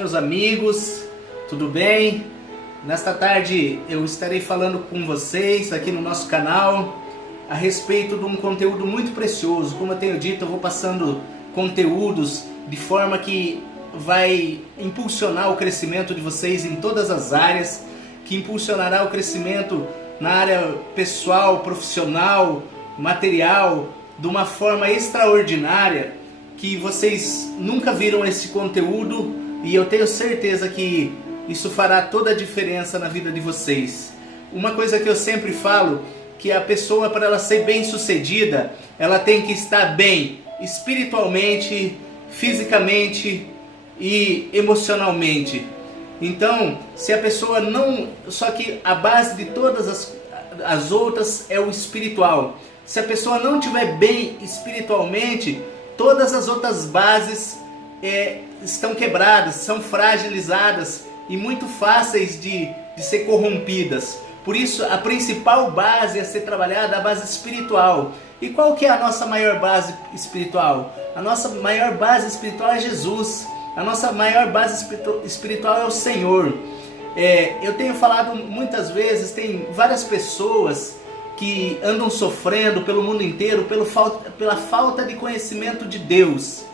Meus amigos, tudo bem? Nesta tarde eu estarei falando com vocês aqui no nosso canal a respeito de um conteúdo muito precioso. Como eu tenho dito, eu vou passando conteúdos de forma que vai impulsionar o crescimento de vocês em todas as áreas, que impulsionará o crescimento na área pessoal, profissional, material, de uma forma extraordinária, que vocês nunca viram esse conteúdo. E eu tenho certeza que isso fará toda a diferença na vida de vocês. Uma coisa que eu sempre falo, que a pessoa, para ela ser bem sucedida, ela tem que estar bem espiritualmente, fisicamente e emocionalmente. Então, se a pessoa não... Só que a base de todas as outras é o espiritual. Se a pessoa não estiver bem espiritualmente, todas as outras bases estão quebradas, são fragilizadas e muito fáceis de ser corrompidas. Por isso, a principal base a ser trabalhada é a base espiritual. E qual que é a nossa maior base espiritual? A nossa maior base espiritual é Jesus. A nossa maior base espiritual é o Senhor. Eu tenho falado muitas vezes, tem várias pessoas que andam sofrendo pelo mundo inteiro pela falta de conhecimento de Deus.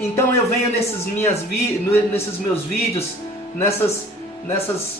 Então eu venho nesses meus vídeos, nessas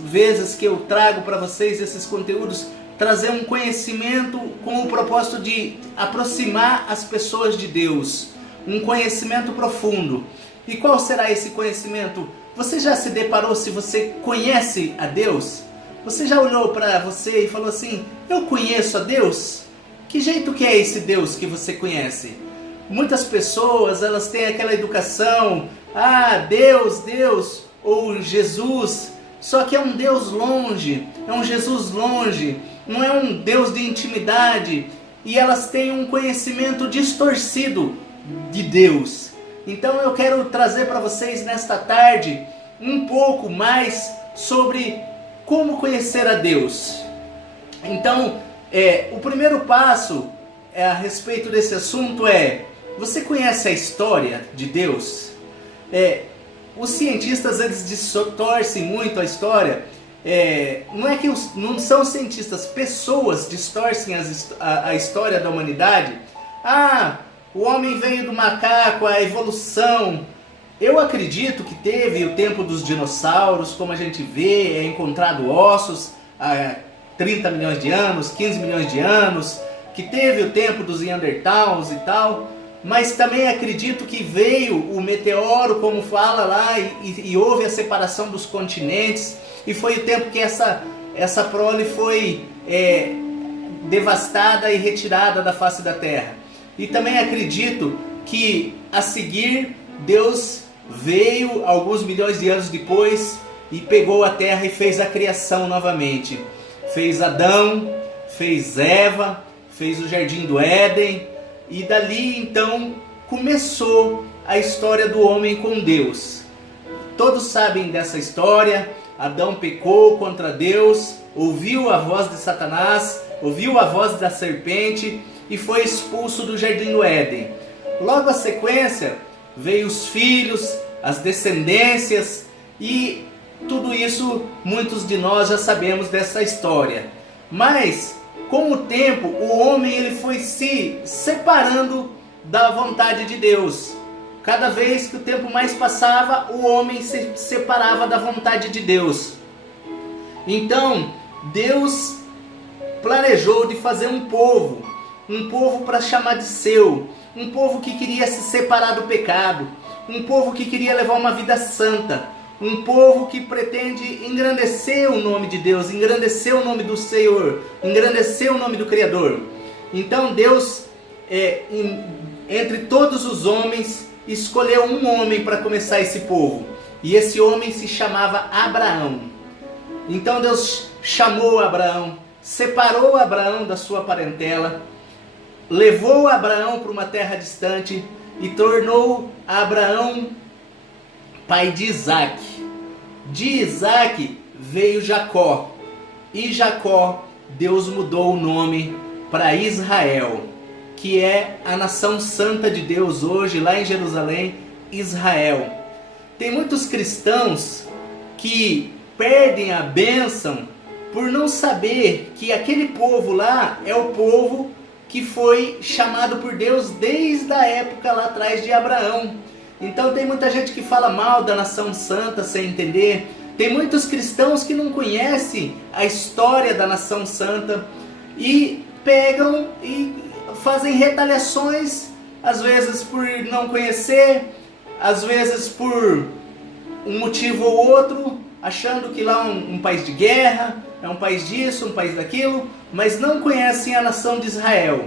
vezes que eu trago para vocês esses conteúdos, trazer um conhecimento com o propósito de aproximar as pessoas de Deus, um conhecimento profundo. E qual será esse conhecimento? Você já se deparou, se você conhece a Deus? Você já olhou para você e falou assim: eu conheço a Deus? Que jeito que é esse Deus que você conhece? Muitas pessoas, elas têm aquela educação, Deus, ou Jesus, só que é um Deus longe, é um Jesus longe, não é um Deus de intimidade, e elas têm um conhecimento distorcido de Deus. Então eu quero trazer para vocês nesta tarde um pouco mais sobre como conhecer a Deus. Então, o primeiro passo a respeito desse assunto você conhece a história de Deus? Os cientistas, eles distorcem muito a história. Não são cientistas, pessoas distorcem a história da humanidade. O homem veio do macaco, a evolução. Eu acredito que teve o tempo dos dinossauros, como a gente vê, é encontrado ossos há 30 milhões de anos, 15 milhões de anos, que teve o tempo dos Neandertals e tal. Mas também acredito que veio o meteoro, como fala lá, e houve a separação dos continentes, e foi o tempo que essa prole foi devastada e retirada da face da terra. E também acredito que a seguir Deus veio alguns milhões de anos depois e pegou a terra e fez a criação novamente. Fez Adão, fez Eva, fez o Jardim do Éden. E dali então começou a história do homem com Deus. Todos sabem dessa história. Adão pecou contra Deus, ouviu a voz de Satanás, ouviu a voz da serpente e foi expulso do Jardim do Éden. Logo à sequência veio os filhos, as descendências, e tudo isso muitos de nós já sabemos dessa história. Mas com o tempo, o homem ele foi se separando da vontade de Deus. Cada vez que o tempo mais passava, o homem se separava da vontade de Deus. Então, Deus planejou de fazer um povo para chamar de seu, um povo que queria se separar do pecado, um povo que queria levar uma vida santa, um povo que pretende engrandecer o nome de Deus, engrandecer o nome do Senhor, engrandecer o nome do Criador. Então Deus, entre todos os homens, escolheu um homem para começar esse povo. E esse homem se chamava Abraão. Então Deus chamou Abraão, separou Abraão da sua parentela, levou Abraão para uma terra distante e tornou Abraão pai de Isaac. De Isaac veio Jacó. E Jacó, Deus mudou o nome para Israel, que é a nação santa de Deus hoje, lá em Jerusalém, Israel. Tem muitos cristãos que perdem a bênção por não saber que aquele povo lá é o povo que foi chamado por Deus desde a época lá atrás de Abraão. Então tem muita gente que fala mal da nação santa sem entender. Tem muitos cristãos que não conhecem a história da nação santa e pegam e fazem retaliações, às vezes por não conhecer, às vezes por um motivo ou outro, achando que lá é um país de guerra, é um país disso, um país daquilo, mas não conhecem a nação de Israel.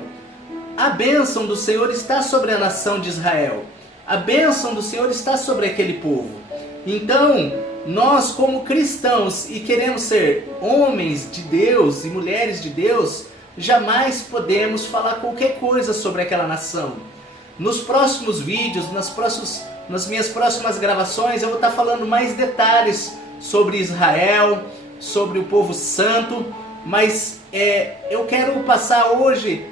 A bênção do Senhor está sobre a nação de Israel. A bênção do Senhor está sobre aquele povo. Então, nós como cristãos e queremos ser homens de Deus e mulheres de Deus, jamais podemos falar qualquer coisa sobre aquela nação. Nos próximos vídeos, nas minhas próximas gravações, eu vou estar falando mais detalhes sobre Israel, sobre o povo santo, mas eu quero passar hoje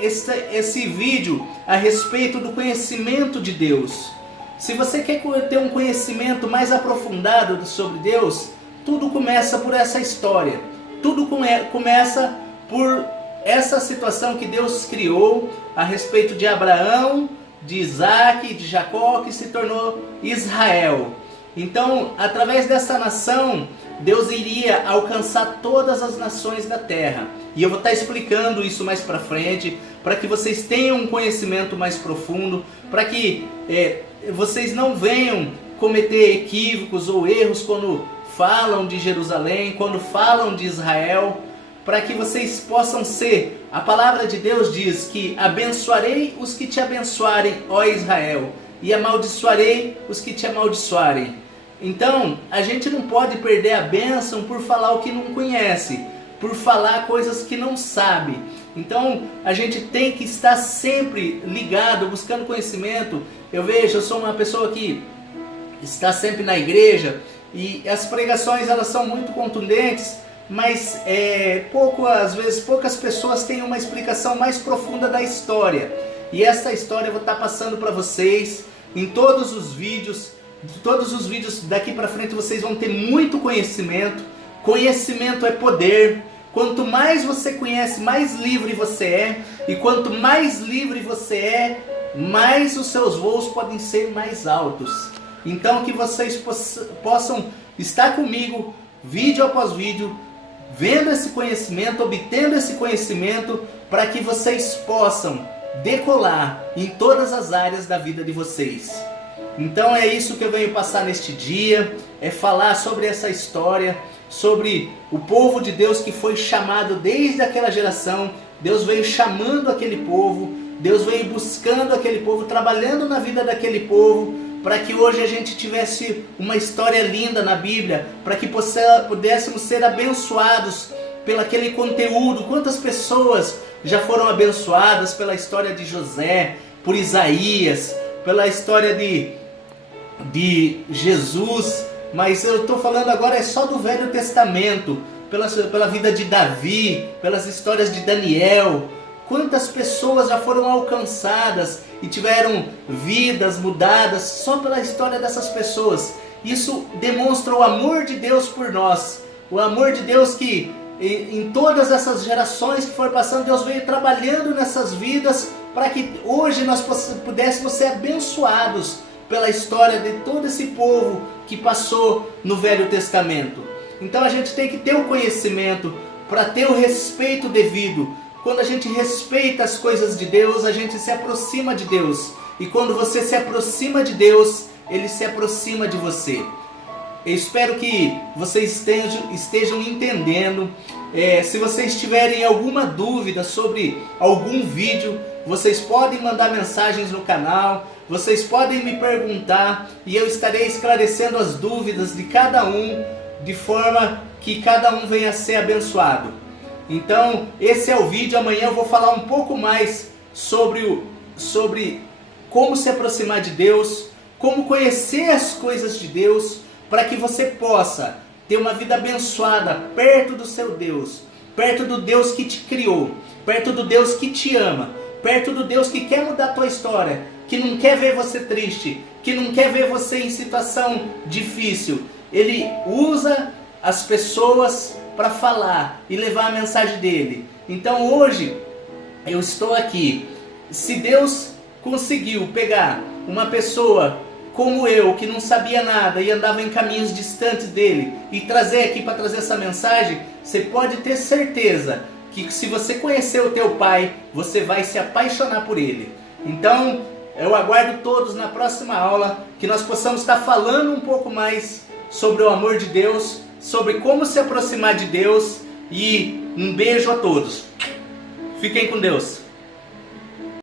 esse vídeo a respeito do conhecimento de Deus. Se você quer ter um conhecimento mais aprofundado sobre Deus, tudo começa por essa história. Tudo começa por essa situação que Deus criou a respeito de Abraão, de Isaac, de Jacó, que se tornou Israel. Então, através dessa nação, Deus iria alcançar todas as nações da terra. E eu vou estar explicando isso mais para frente, para que vocês tenham um conhecimento mais profundo, para que vocês não venham cometer equívocos ou erros quando falam de Jerusalém, quando falam de Israel, para que vocês possam ser. A palavra de Deus diz que abençoarei os que te abençoarem, ó Israel, e amaldiçoarei os que te amaldiçoarem. Então, a gente não pode perder a bênção por falar o que não conhece, por falar coisas que não sabe. Então, a gente tem que estar sempre ligado, buscando conhecimento. Eu sou uma pessoa que está sempre na igreja e as pregações elas são muito contundentes, mas às vezes poucas pessoas têm uma explicação mais profunda da história. E essa história eu vou estar passando para vocês em todos os vídeos. Todos os vídeos daqui para frente vocês vão ter muito conhecimento. Conhecimento é poder. Quanto mais você conhece, mais livre você é. E quanto mais livre você é, mais os seus voos podem ser mais altos. Então que vocês possam estar comigo, vídeo após vídeo, vendo esse conhecimento, obtendo esse conhecimento, para que vocês possam decolar em todas as áreas da vida de vocês. Então é isso que eu venho passar neste dia, é falar sobre essa história, sobre o povo de Deus que foi chamado desde aquela geração. Deus veio chamando aquele povo, Deus veio buscando aquele povo, trabalhando na vida daquele povo, para que hoje a gente tivesse uma história linda na Bíblia, para que pudéssemos ser abençoados pelo aquele conteúdo. Quantas pessoas já foram abençoadas pela história de José, por Isaías, pela história de Jesus, mas eu estou falando agora só do Velho Testamento, pela vida de Davi, pelas histórias de Daniel. Quantas pessoas já foram alcançadas e tiveram vidas mudadas só pela história dessas pessoas. Isso demonstra o amor de Deus por nós, o amor de Deus que em todas essas gerações que foram passando, Deus veio trabalhando nessas vidas para que hoje nós pudéssemos ser abençoados pela história de todo esse povo que passou no Velho Testamento. Então a gente tem que ter o conhecimento para ter o respeito devido. Quando a gente respeita as coisas de Deus, a gente se aproxima de Deus. E quando você se aproxima de Deus, Ele se aproxima de você. Eu espero que vocês estejam entendendo. Se vocês tiverem alguma dúvida sobre algum vídeo, vocês podem mandar mensagens no canal, vocês podem me perguntar e eu estarei esclarecendo as dúvidas de cada um, de forma que cada um venha a ser abençoado. Então, esse é o vídeo. Amanhã eu vou falar um pouco mais sobre como se aproximar de Deus, como conhecer as coisas de Deus, para que você possa ter uma vida abençoada perto do seu Deus, perto do Deus que te criou, perto do Deus que te ama, perto do Deus que quer mudar a tua história, que não quer ver você triste, que não quer ver você em situação difícil. Ele usa as pessoas para falar e levar a mensagem dele. Então hoje eu estou aqui. Se Deus conseguiu pegar uma pessoa como eu, que não sabia nada e andava em caminhos distantes dele, e trazer aqui para trazer essa mensagem, você pode ter certeza que se você conhecer o teu pai, você vai se apaixonar por ele. Então eu aguardo todos na próxima aula, que nós possamos estar falando um pouco mais sobre o amor de Deus, sobre como se aproximar de Deus. E um beijo a todos. Fiquem com Deus.